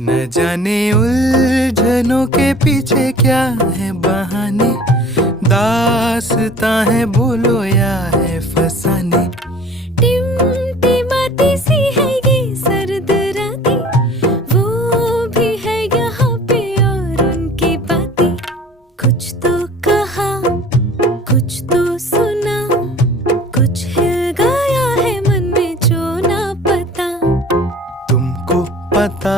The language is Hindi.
न जाने उलझनों के पीछे क्या है बहाने, दास्तां है बोलो या है फसाने। टिमटिमाती सी है ये सर्द रातें, वो भी है यहाँ पे और उनकी बातें। कुछ तो कहा, कुछ तो सुना, कुछ हिल गया है मन में जो ना पता। तुमको पता